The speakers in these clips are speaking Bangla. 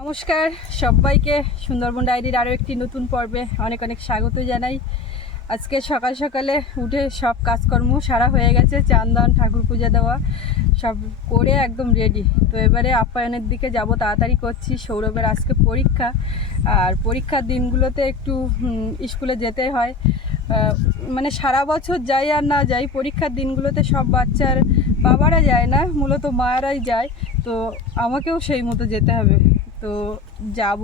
নমস্কার সবাইকে সুন্দরবন ডায়েরির আরও একটি নতুন পর্বে অনেক অনেক স্বাগত জানাই। আজকে সকাল সকালে উঠে সব কাজকর্ম সারা হয়ে গেছে, চান দান ঠাকুর পূজা দেওয়া সব করে একদম রেডি। তো এবারে আপ্যায়নের দিকে যাব, তাড়াতাড়ি করছি। সৌরভের আজকে পরীক্ষা, আর পরীক্ষার দিনগুলোতে একটু স্কুলে যেতে হয়। মানে সারা বছর যাই আর না যাই, পরীক্ষার দিনগুলোতে সব বাচ্চার বাবারা যায় না, মূলত মায়েরাই যায়। তো আমাকেও সেই মতো যেতে হবে। তো যাব,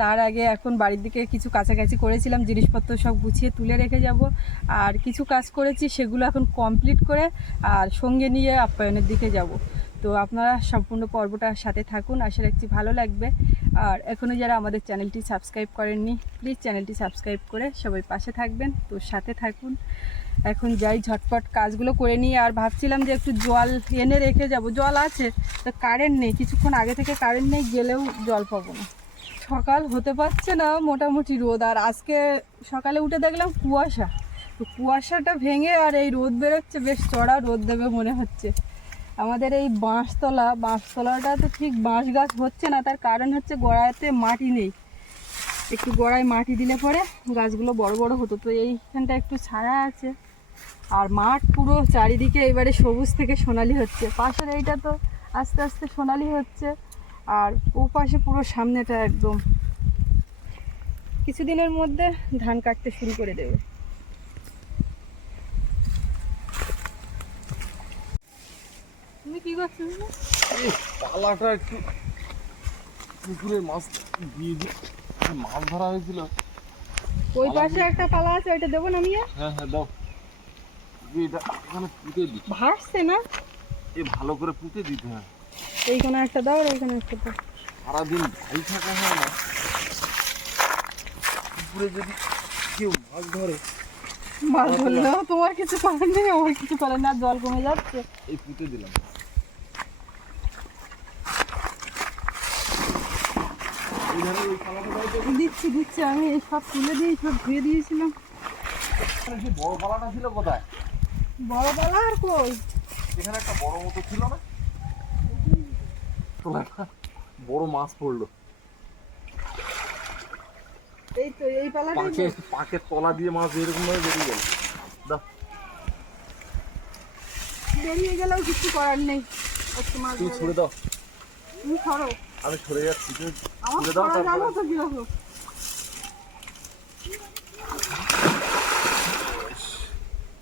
তার আগে এখন বাড়ির দিকে কিছু কাছাকাছি করেছিলাম, জিনিসপত্র সব গুছিয়ে তুলে রেখে যাব। আর কিছু কাজ করেছি সেগুলো এখন কমপ্লিট করে আর সঙ্গে নিয়ে আপ্যায়নের দিকে যাব। তো আপনারা সম্পূর্ণ পর্বটার সাথে থাকুন, আশা রাখছি ভালো লাগবে। আর এখনও যারা আমাদের চ্যানেলটি সাবস্ক্রাইব করেননি, প্লিজ চ্যানেলটি সাবস্ক্রাইব করে সবাই পাশে থাকবেন। তো সাথে থাকুন, এখন যাই ঝটপট কাজগুলো করে নিই। আর ভাবছিলাম যে একটু জল এনে রেখে যাব, জল আছে তো কারেন্ট নেই, কিছুক্ষণ আগে থেকে কারেন্ট নেই, গেলেও জল পাবো না। সকাল হতে পারছে না, মোটামুটি রোদ। আর আজকে সকালে উঠে দেখলাম কুয়াশা, তো কুয়াশাটা ভেঙে আর এই রোদ বেরোচ্ছে, বেশ চড়া রোদ দেবে মনে হচ্ছে। আমাদের এই বাঁশতলাটা তো ঠিক বাঁশ গাছ হচ্ছে না, তার কারণ হচ্ছে গোড়াতে মাটি নেই। একটু গোড়ায় মাটি দিলে পরে গাছগুলো বড় বড় হতো। তো এইখানটা একটু ছায়া আছে, আর মাঠ পুরো চারিদিকে এবারে সবুজ থেকে সোনালি হচ্ছে। পাশের এইটা তো আস্তে আস্তে সোনালি হচ্ছে, আর ও পাশে পুরো সামনেটা একদম কিছুদিনের মধ্যে ধান কাটতে শুরু করে দেবে। তুমি কি করছো? পালাটা একটু পুকুরে মাছ দিয়ে মাছ ধরা হয়েছিল। ওই পাশে একটা পালা আছে, ওইটা দেবো নামিয়ে। হ্যাঁ হ্যাঁ দাও, এটা এখানে পুঁতে দিই। ভাসছে না, এ ভালো করে পুঁতে দিতে হয়। এইখানে একটা দাও আর এইখানে একটা দাও। সারাদিন ভাই থাকা হয় না, পুকুরে যদি কেউ মাছ ধরে। মাছ ধরলেও তোমার কিছু করার নেই, আমার কিছু করার না, জল কমে যাচ্ছে। এই পুঁতে দিলাম। দিচ্ছি আমি সব তুলে দিয়ে সব ধুয়ে দিয়েছিলাম। সেই বড় পালাটা ছিল কোথায়? বড় পালা আর কই, এখানে একটা বড় মতো ছিল না, বড় মাছ পড়লো। এই তো এই পালাটা পাকের তলা দিয়ে মাছ এরকম ভাবে বেরিয়ে গেল। দাও, বেরিয়ে গেলেও কিছু করার নেই। তুমি ছুড়ে দাও। তুমি সরো, আমি সরে যাচ্ছি, তুমি আমার ছুড়ে দাও। সরা তারপরে জানো তো কিরকম।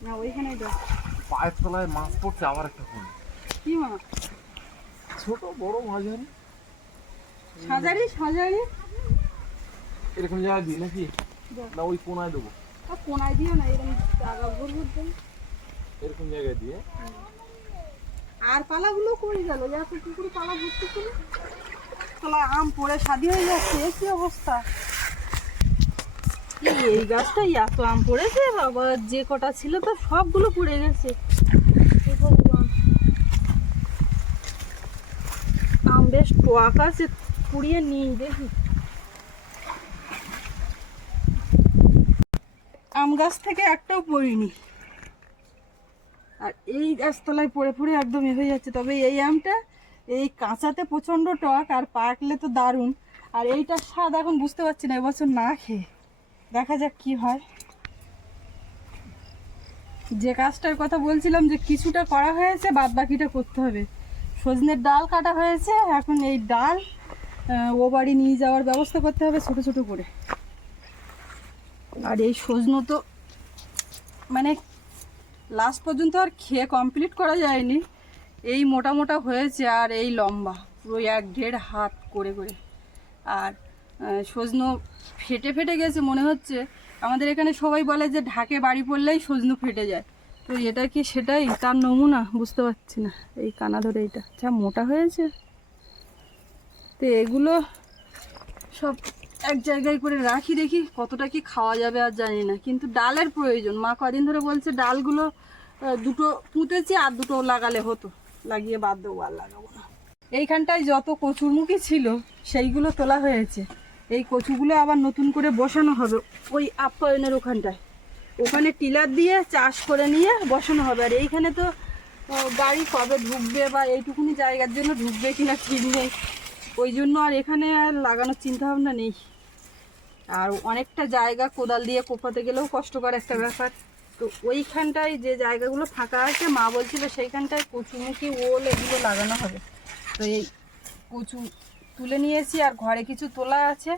না ওইখানে দাও। পায়ের তলায় মাছ পড়ছে, আবার একটা ফোন। কি মাছ? ছোট বড় মাঝারি। সাজারি এরকম জায়গায় দিই নাকি? দাও। না ওই কোনায় দেবো? কোনায় দিও না, এরকম জায়গা ভুল দেন। এরকম জায়গায় দিয়ে। আর পালাগুলো কই গেল? এত পুকুরে পালা ভর্তি ছিল, তলায় আম পড়ে সাদি হয়ে যাচ্ছে। এ কি অবস্থা! এই গাছটা এত আম পড়েছে বাবা, যে কটা ছিল তো সবগুলো পড়ে গেছে। আম বেশ টক আছে, কুড়িয়ে নিই দেখি। আম গাছ থেকে একটাও পড়িনি, আর এই গাছতলায় পড়ে পড়ে একদম হয়ে যাচ্ছে। তবে এই আমটা এই কাঁচাতে প্রচণ্ড টক, আর পাকলে তো দারুণ। আর এইটার স্বাদ এখন বুঝতে পারছি না, এবছর না খেয়ে দেখা যাক কি হয়। যে কাজটার কথা বলছিলাম যে কিছুটা করা হয়েছে, বাদ বাকিটা করতে হবে। সজনের ডাল কাটা হয়েছে, এখন এই ডাল ও বাড়ি নিয়ে যাওয়ার ব্যবস্থা করতে হবে ছোট ছোট করে। আর এই সজনো তো মানে লাস্ট পর্যন্ত আর খেয়ে কমপ্লিট করা যায়নি, এই মোটা মোটা হয়েছে আর এই লম্বা পুরো 1-1.5 হাত করে করে। আর সজনো ফেটে ফেটে গেছে মনে হচ্ছে। আমাদের এখানে সবাই বলে যে ঢাকে বাড়ি পড়লেই সজনো ফেটে যায়, তো এটা কি সেটাই তার নমুনা? বুঝতে পারছি না। এই কানা ধরে এইটা যা মোটা হয়েছে, তো এগুলো সব এক জায়গায় করে রাখি, দেখি কতটা কি খাওয়া যাবে আর জানি না। কিন্তু ডালের প্রয়োজন, মা কদিন ধরে বলছে ডালগুলো দুটো পুঁতেছি, আর দুটো লাগালে হতো, লাগিয়ে বাদ দেবো, আর লাগাবো না। এইখানটায় যত কচুরমুখী ছিল সেইগুলো তোলা হয়েছে, এই কচুগুলো আবার নতুন করে বসানো হবে ওই আপ্যায়নের ওখানটায়। ওখানে টিলার দিয়ে চাষ করে নিয়ে বসানো হবে। আর এইখানে তো গাড়ি কবে ঢুকবে বা এইটুকুনি জায়গার জন্য ঢুকবে কিনা ঠিক নেই। ওই জন্য আর এখানে আর লাগানোর চিন্তা ভাবনা নেই। আর অনেকটা জায়গা কোদাল দিয়ে কোপাতে গেলেও কষ্টকর একটা ব্যাপার। তো ওইখানটায় যে জায়গাগুলো ফাঁকা আছে মা বলছিল সেইখানটায় কচুমুখী ওল এগুলো লাগানো হবে। তো এই কচু তুলে নিয়েছি আর ঘরে কিছু তোলা আছে,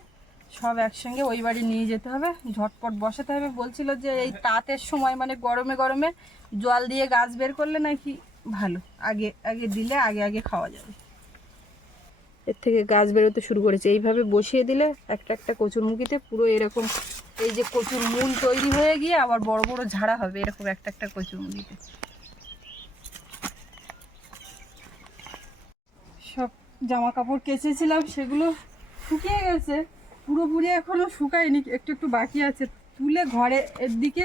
সব একসঙ্গে ওই বাড়ি নিয়ে যেতে হবে, ঝটপট বসাতে হবে। বলছিল যে এই তাঁতের সময় মানে গরমে গরমে জল দিয়ে গাছ বের করলে নাকি ভালো, আগে আগে দিলে আগে আগে খাওয়া যাবে। এর থেকে গাছ বেরোতে শুরু করেছে। এইভাবে বসিয়ে দিলে একটা একটা কচুরমুখীতে পুরো এরকম এই যে কচুর মূল তৈরি হয়ে গিয়ে আবার বড় বড় ঝাড়া হবে এরকম একটা একটা কচুরমুখীতে। সব জামা কাপড় কেচেছিলাম সেগুলো শুকিয়ে গেছে, পুরোপুরি এখনো শুকায়নি, একটু একটু বাকি আছে। তুলে ঘরে এর দিকে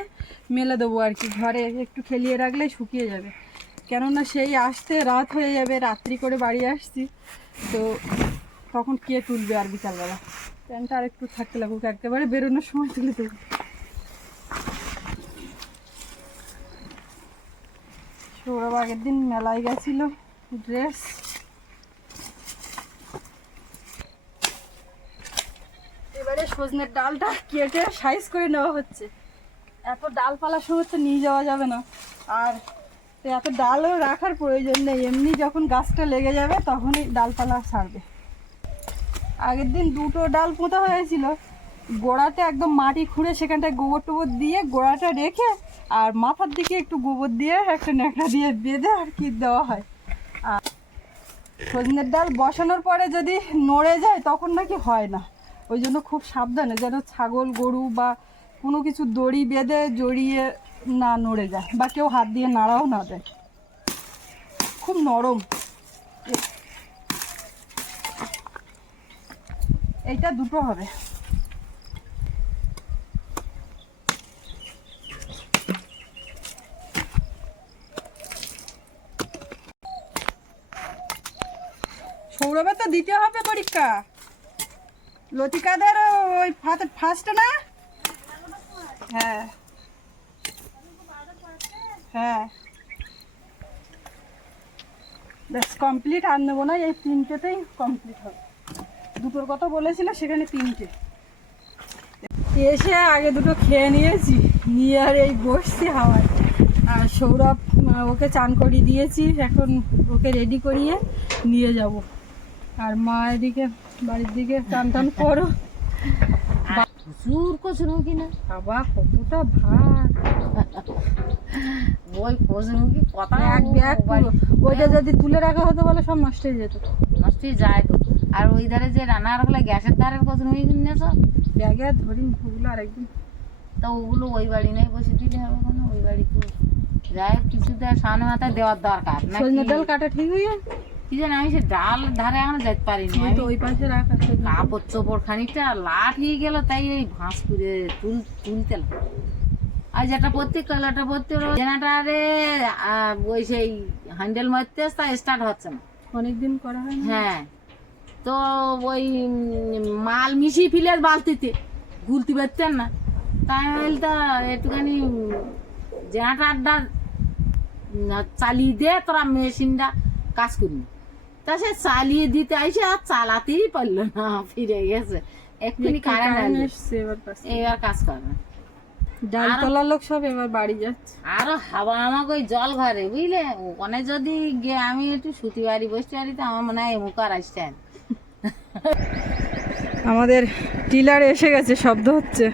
মেলে দেবো আর কি, ঘরে একটু খেলিয়ে রাখলে শুকিয়ে যাবে। কেননা সেই আসতে রাত হয়ে যাবে, রাত্রি করে বাড়ি আসছি, তো তখন কে তুলবে আর বিকালবেলা। প্যান্টটা আর একটু থাকতে লাগুক, একেবারে বেরোনোর সময় তুলে দেবো। সৌরভ আগের দিন মেলায় গেছিল, ড্রেস এবারে সজনের ডালটা কেটে সাইজ করে নেওয়া হচ্ছে। এত ডালপালার সময় তো নিয়ে যাওয়া যাবে না, আর এত ডালও রাখার প্রয়োজন নেই, এমনি যখন গাছটা লেগে যাবে তখনই ডালপালা ছাড়বে। আগের দিন দুটো ডাল পোঁতা হয়েছিল, গোড়াতে একদম মাটি খুঁড়ে সেখানটায় গোবর টোবর দিয়ে গোড়াটা রেখে আর মাথার দিকে একটু গোবর দিয়ে একটা ন্যাকড়া দিয়ে বেঁধে আর কি দেওয়া হয়। আর সজনের ডাল বসানোর পরে যদি নড়ে যায় তখন নাকি হয় না, ওই জন্য খুব সাবধানে যেন ছাগল গরু বা কোনো কিছু দড়ি বেঁধে জড়িয়ে না নড়ে যায় বা কেউ হাত দিয়ে নাড়াও না দেয়। খুব নরম। এইটা দুটো হবে। সৌরভে তো দিতে হবে পরীক্ষা, লতিকাদের ওই ফার্স্ট না? হ্যাঁ হ্যাঁ, ব্যাস কমপ্লিট। আর নেবো না, এই তিনটেতেই কমপ্লিট হবে। দুটোর কথা বলেছিল, সেখানে তিনটে। এসে আগে দুটো খেয়ে নিয়েছি, নিয়ে আর এই বসছি হাওয়ায়। আর সৌরভ ওকে চান করিয়ে দিয়েছি, এখন ওকে রেডি করিয়ে নিয়ে যাব। আর মা এদিকে বাড়ির দিকে টান টান করো। প্রচুর কচুরমুখী না বাবা কতটা ভাত, ওই কচুরমুখী কথা এক ব্যাগ পুরো। ওইটা যদি তুলে রাখা হতো বলে সব নষ্ট হয়ে যেত। নষ্ট হয়ে যায় তো। আর ওই ধারে যে রান্নার হলে গ্যাসের ধারের কচুরমুখী কিনেছ, ব্যাগে ধরি ওগুলো আরেকদিন। তা ওগুলো ওই বাড়ি নেই বসে দিলে হবে কোনো, ওই বাড়ি তো যাই কিছু দেয় সামনে মাথায় দেওয়ার দরকার না। সজনের ডাল কাটা ঠিক হয়ে কি জানি, আমি সে ডাল ধারে এখন যেতে পারিনি। তো ওই পাশে রাখা কাপড় চোপড় খানিকটা লাট হয়ে গেল, তাই এই ভাঁজ করে তুলতে লাগলো। আর যেটা পড়তে কয়লাটা পড়তে জেনারেটারে ওই সেই হ্যান্ডেল মারতে তা স্টার্ট হচ্ছে না, অনেকদিন করা হয় না। হ্যাঁ, তো ওই মাল মিশিয়ে ফেলে বালতিতে গুলতে পারতেন না, তাই বলতে একটুখানি জেনারেটারটা চালিয়ে দে তোরা মেশিনটা কাজ করবি। তা সে চালিয়ে দিতে আইসে আর চালাতেই পারলো না, ফিরে গেছে। এক্ষুনি কারেন্ট এসছে, এবার কাজ করে না। ডাল তোলার লোক সব এবার বাড়ি যাচ্ছে। আরো হাওয়া আমাকে ওই জল ঘরে বুঝলে, ওখানে যদি গিয়ে আমি একটু সুতি বাড়ি বসতে পারি তো আমার মনে হয় মুখার আসতেন। আমাদের টিলার এসে গেছে, শব্দ হচ্ছে।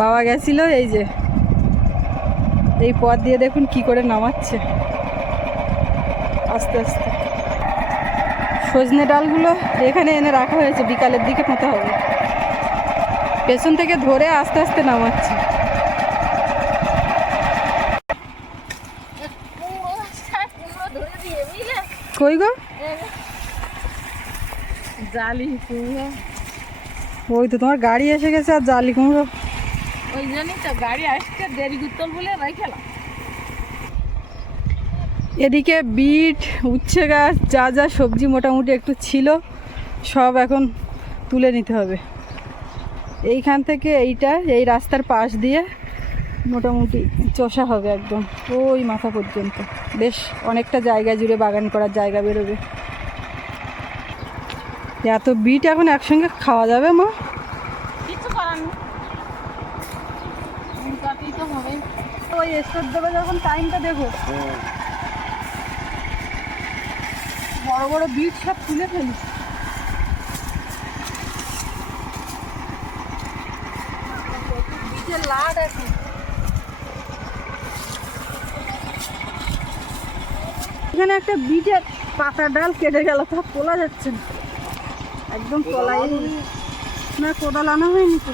বাবা গেছিল, এই যে এই পথ দিয়ে দেখুন কি করে নামাচ্ছে আস্তে আস্তে। সজনে ডালগুলো এখানে এনে রাখা হয়েছে, বিকালের দিকে পোঁতা হবে। পেছন থেকে ধরে আস্তে আস্তে নামাচ্ছে। কই গো? জালি কুমড়ো, ওই তো তোমার গাড়ি এসে গেছে আর জালি কুমড়ো। ওই জন্যই তো গাড়ি আসতে দেরি করতে বলে রাইখেলাম। এদিকে বিট, উচ্ছে গাছ, যা যা সবজি মোটামুটি একটু ছিল সব এখন তুলে নিতে হবে। এইখান থেকে এইটা এই রাস্তার পাশ দিয়ে মোটামুটি চষা হবে একদম ওই মাথা পর্যন্ত। বেশ অনেকটা জায়গা জুড়ে বাগান করার জায়গা বেরোবে। এত বিট এখন একসঙ্গে খাওয়া যাবে মা? কিছু করার নেই, উল্টাতেই তো হবে। ওই স্টোর দেবে যখন টাইমটা দেখো, বড় বড় বিট সব তুলে ফেলিস। বিটের লাট এখন এখানে একটা বিটের পাতা ডাল কেটে গেল, তা তোলা যাচ্ছে না, একদম তোলাই না, কোদাল আনা হয়নি তো।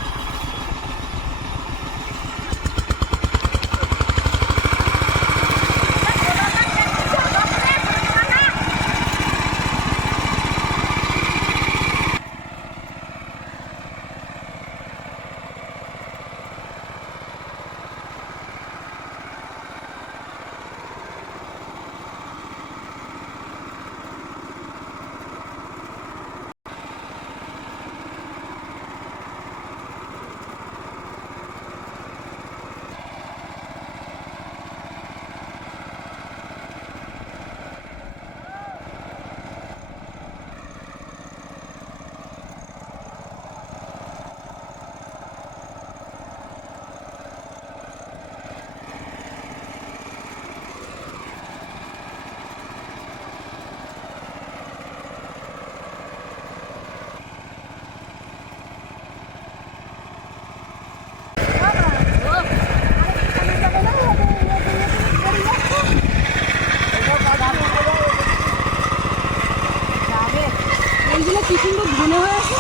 এইগুলো কি সুন্দর ধনে হয়ে আছে,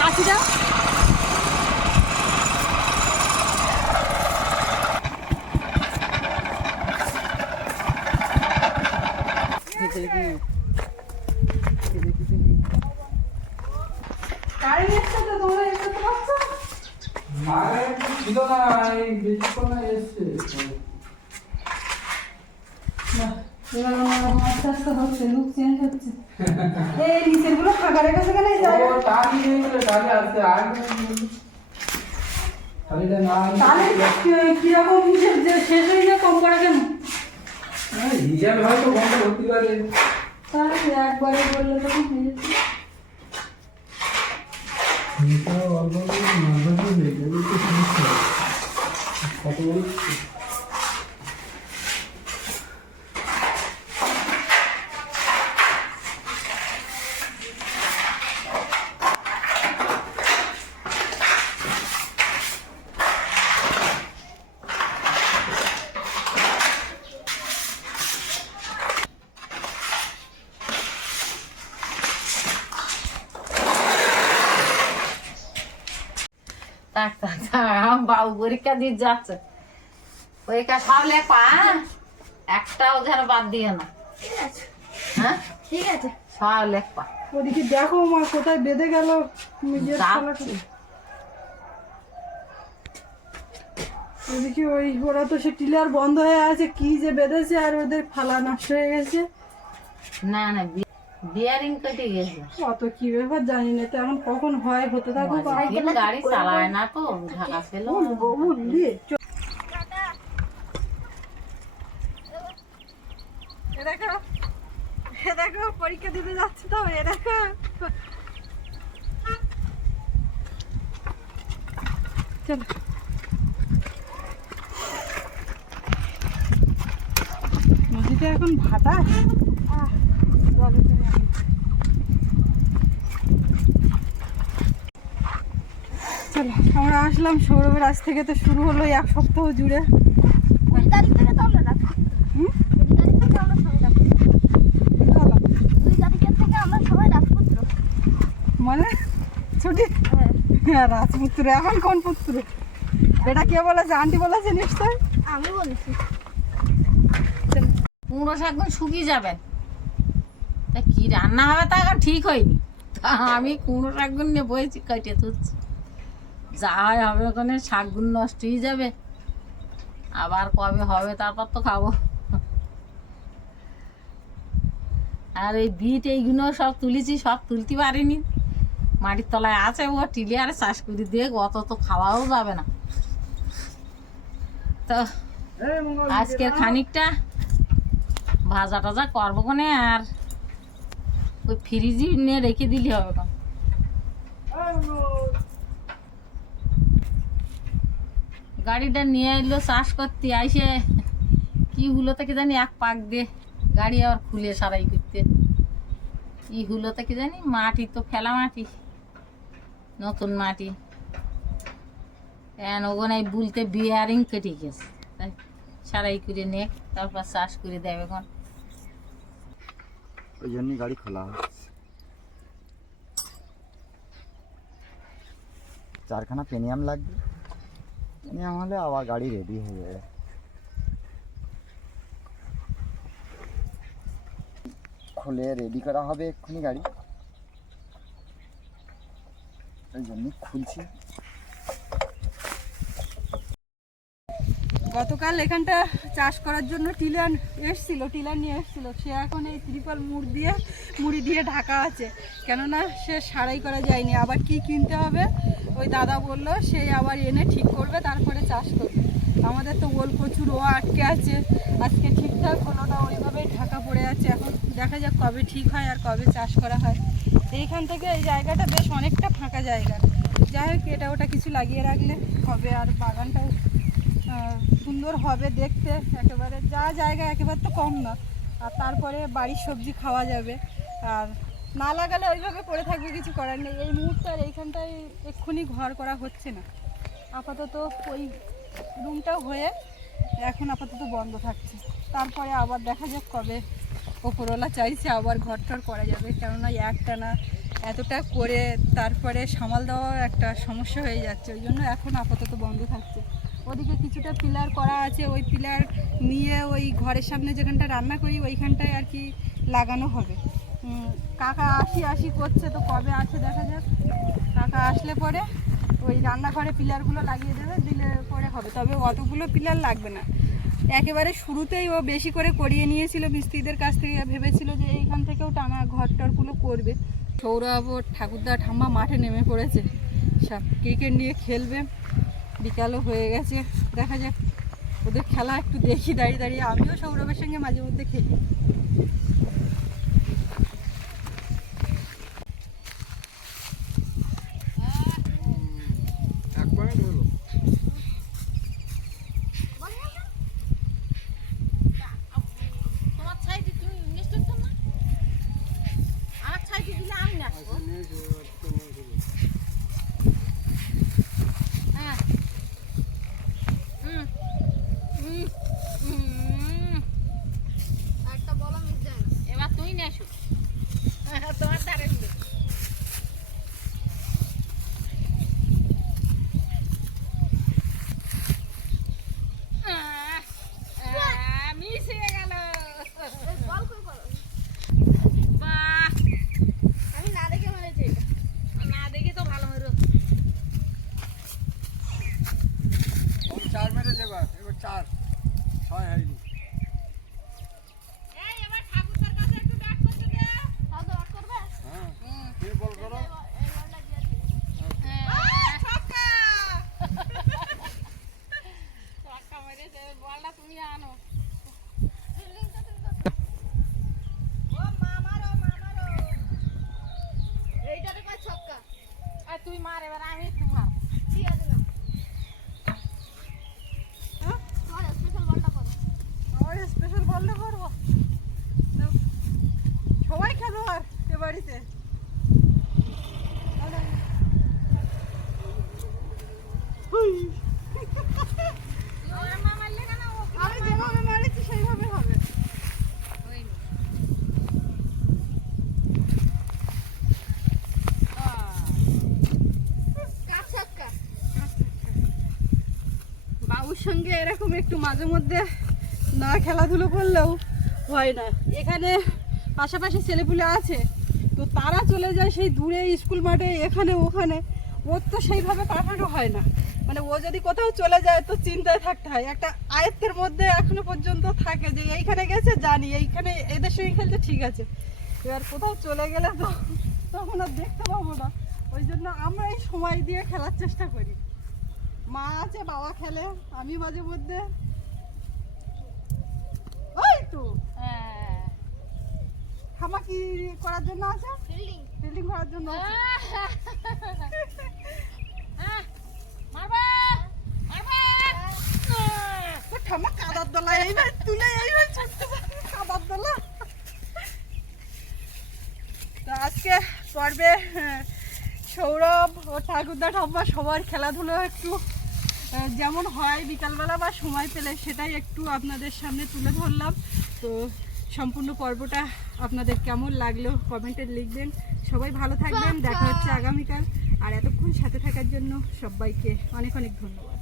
কাশিটা ছিল না, এই বেশিক্ষণ এসছে। আস্তে আস্তে হচ্ছে, লুক চেঞ্জ হচ্ছে। এই নিচের গুলো ফাঁকা রেখেছে কেন? এই জায়গা ও টালি নেই বলে টালি আসছে, আর টালিটা না তাহলে কিরকম হিসেব যে শেষ হয়ে যায় কম করে কেন? হিসাবে হয়তো বন্ধ করতে পারে। তাহলে একবারে বললে তখন হয়ে যেত। কত বলছি থাক থাক থাক, আমার বাবু পরীক্ষা দিয়ে যাচ্ছে, পরীক্ষা সব লেখা, একটাও যেন বাদ দিয়ে না। হ্যাঁ ঠিক আছে, সব লেখা। ওদিকে দেখো মা কোথায় বেঁধে গেল নিজের যাচ্ছি। শালাটা। ওদিকে ওই ওরা তো সে টিলার বন্ধ হয়ে আছে, কি যে বেঁধেছে, আর ওদের ফালা নষ্ট হয়ে গেছে। না না, বিয়ারিং কেটে গেছে। অত কি ব্যাপার জানি না, তো এখন কখন হয় হতে থাকুক। সাইকেল গাড়ি চালায় না তো, ঢাকা ছিল। দেখো পরীক্ষা দিতে যাচ্ছে তো, এ দেখো চলো। নদীতে এখন ভাটা, চলো আমরা আসলাম সৌরভের, আজ থেকে তো শুরু হলো এক সপ্তাহ জুড়ে। 20 তারিখ থেকে তো আমরা রাখি। 20 তারিখ থেকে আমরা সবাই রাখি। চলো 2 তারিখের থেকে আমরা সবাই রাজপুত্র। মানে ছুটি। হ্যাঁ রাজপুত্র, এখন কোন পুত্র? এটা কে বলেছে? আন্টি বলেছে নিশ্চয়। আমি বলেছি। কুমড়ো শাক শুকিয়ে যাবে, তা কি রান্না হবে তা এখন ঠিক হয়নি। তা আমি কুমড়ো শাকগুলো নিয়ে বয়েছি, কেটে তুলছি, যা হয় হবে, ওখানে শাকগুলো নষ্ট হয়ে যাবে, আবার কবে হবে তারপর তো খাবো। আর এই বিট এইগুলো সব তুলেছি, সব তুলতে পারিনি, মাটির তলায় আছে, ও টিলে আর চাষ করে দিয়ে অত তো খাওয়াও যাবে না। তো আজকের খানিকটা ভাজা টাজা করবো কোনে, আর ওই ফ্রিজে নিয়ে রেখে দিলে হবে না। গাড়িটা নিয়ে এলো চাষ করতে, আইসে কি হলো থেকে জানি এক পাক দিয়ে গাড়ি আবার খুলে সারাই করতে, কি হলো থেকে জানি মাটি তো ফেলা মাটি, নতুন মাটি ওখানে বলতে বিয়ারিং কেটে গেছে, তাই সারাই করে নে তারপর চাষ করে দেবে এখন। ওই জন্যই গাড়ি খোলা হচ্ছে। চারখানা পেনিয়াম লাগবে, পেনিয়াম হলে আবার গাড়ি রেডি হয়ে যাবে। খুলে রেডি করা হবে এক্ষুনি গাড়ি, ওই জন্যই খুলছি। গতকাল এখানটা চাষ করার জন্য টিলার নিয়ে এসেছিল, সে এখন এই ত্রিপল মুড়ি দিয়ে ঢাকা আছে, কেননা সে সারাই করা যায়নি, আবার কি কিনতে হবে ওই দাদা বলল সেই আবার এনে ঠিক করবে, তারপরে চাষ করবে। আমাদের তো ওল কচুর আটকে আছে, আজকে ঠিকঠাক হলো না, ওইভাবেই ঢাকা পড়ে আছে। এখন দেখা যাক কবে ঠিক হয় আর কবে চাষ করা হয়। এইখান থেকে এই জায়গাটা বেশ অনেকটা ফাঁকা জায়গা, যাই হোক এটা ওটা কিছু লাগিয়ে রাখলে হবে, আর বাগানটাও সুন্দর হবে দেখতে, একেবারে যা জায়গা একেবারে তো কম না, আর তারপরে বাড়ির সবজি খাওয়া যাবে। আর না লাগালে ওইভাবে পড়ে থাকবে, কিছু করার নেই। এই মুহূর্তে আর এইখানটায় এক্ষুনি ঘর করা হচ্ছে না, আপাতত ওই রুমটাও হয়ে এখন আপাতত বন্ধ থাকছে, তারপরে আবার দেখা যাক কবে ওপরওয়ালা চাইছে আবার ঘরটর করা যাবে, কেননা একটানা এতটা করে তারপরে সামাল দেওয়া একটা সমস্যা হয়ে যাচ্ছে, ওই জন্য এখন আপাতত বন্ধ থাকছে। ওদিকে কিছুটা পিলার করা আছে, ওই পিলার নিয়ে ওই ঘরের সামনে যেখানটা রান্না করি ওইখানটায় আর কি লাগানো হবে। কাকা আসি করছে, তো কবে আসে দেখা যাক, কাকা আসলে পরে ওই রান্নাঘরে পিলারগুলো লাগিয়ে দেবে, দিলে পরে হবে। তবে অতগুলো পিলার লাগবে না, একেবারে শুরুতেই ও বেশি করে করিয়ে নিয়েছিল মিস্ত্রিদের কাছ থেকে, ভেবেছিল যে এইখান থেকেও টানা ঘরটরগুলো করবে। সৌরভ ও ঠাকুরদা ঠাম্মা মাঠে নেমে পড়েছে, সব ক্রিকেট নিয়ে খেলবে, বিকালও হয়ে গেছে, দেখা যাক ওদের খেলা একটু দেখি দাঁড়িয়ে দাঁড়িয়ে, আমিও সৌরভের সঙ্গে মাঝে মধ্যে খেলি। তোমার ছাইটি তুমি নিশ্চয় তো না, আমার ছাইটি দিলে আমি না আসবো। হ্যাঁ একটা বলা মিস যায় না। এবার তুই নিয়ে আসো, তোমার দ্বারে দিলে মিস হয়ে গেল। বল কই বল, বাহ, আমি না দেখে মেরেছি এটা। না দেখে তো ভালো হলো। চার মেরেছে এবার 4 6 হয়নি। এই এবার ঠাকুরদার কাছে একটু ব্যাট করতে দে। তাহলে ওয়াট করবে? হ্যাঁ তুমি বল করো। এই বলটা দিয়ে দিই। ছক্কা! ছক্কা মেরেছে, বলটা তুমি আনো। ফিল্ডিংটা তুমি করো। ও মামারো। এইটাতে কয় ছক্কা। আর তুই মার, এবার আমি তোমার। ঠিক আছে না। তোমার স্পেশাল বলটা করো। আমার স্পেশাল বলটা করবো, নাও। সবাই খেলোয়াড় এ বাড়িতে, ওর মা মারলে কেন? ও আমি যেভাবে মারিছি সেইভাবে হবে। হয়নি। কার ছক্কা? বাবুর সঙ্গে এরকম একটু মাঝে মধ্যে না খেলাধুলো করলেও হয় না। এখানে পাশাপাশি ছেলেপুলে আছে, তো তারা চলে যায় সেই দূরে স্কুল মাঠে, এখানে ওখানে, ওর তো সেইভাবে পাঠানো হয় না। মানে ও যদি কোথাও চলে যায় তো চিন্তায় থাকতে হয়, একটা আয়ত্তের মধ্যে এখনো পর্যন্ত থাকে যে এইখানে গেছে জানি, এইখানে এদের সঙ্গে খেলছে ঠিক আছে। এবার কোথাও চলে গেলে তো তখন আর দেখতে পাবো না, ওই জন্য আমরা এই সময় দিয়ে খেলার চেষ্টা করি। মা আছে, বাবা খেলে, আমি মাঝে মধ্যে ওই তো হ্যাঁ। ঠাম্মা কি করার জন্য আছে? ফিল্ডিং। ফিল্ডিং করার জন্য আছে। তো ঠাম্মা কাদার দলা এইবার তুলে এইবার ছুটতে পারবে কাদার দলা। তো আজকে পর্বে সৌরভ ও ঠাকুরদা ঠাম্মা সবার খেলাধুলো একটু যেমন হয় বিকালবেলা বা সময় পেলে সেটাই একটু আপনাদের সামনে তুলে ধরলাম। তো সম্পূর্ণ পর্বটা আপনাদের কেমন লাগলো কমেন্টে লিখবেন। সবাই ভালো থাকবেন, দেখা হচ্ছে আগামীকাল। আর এতক্ষণ সাথে থাকার জন্য সবাইকে অনেক অনেক ধন্যবাদ।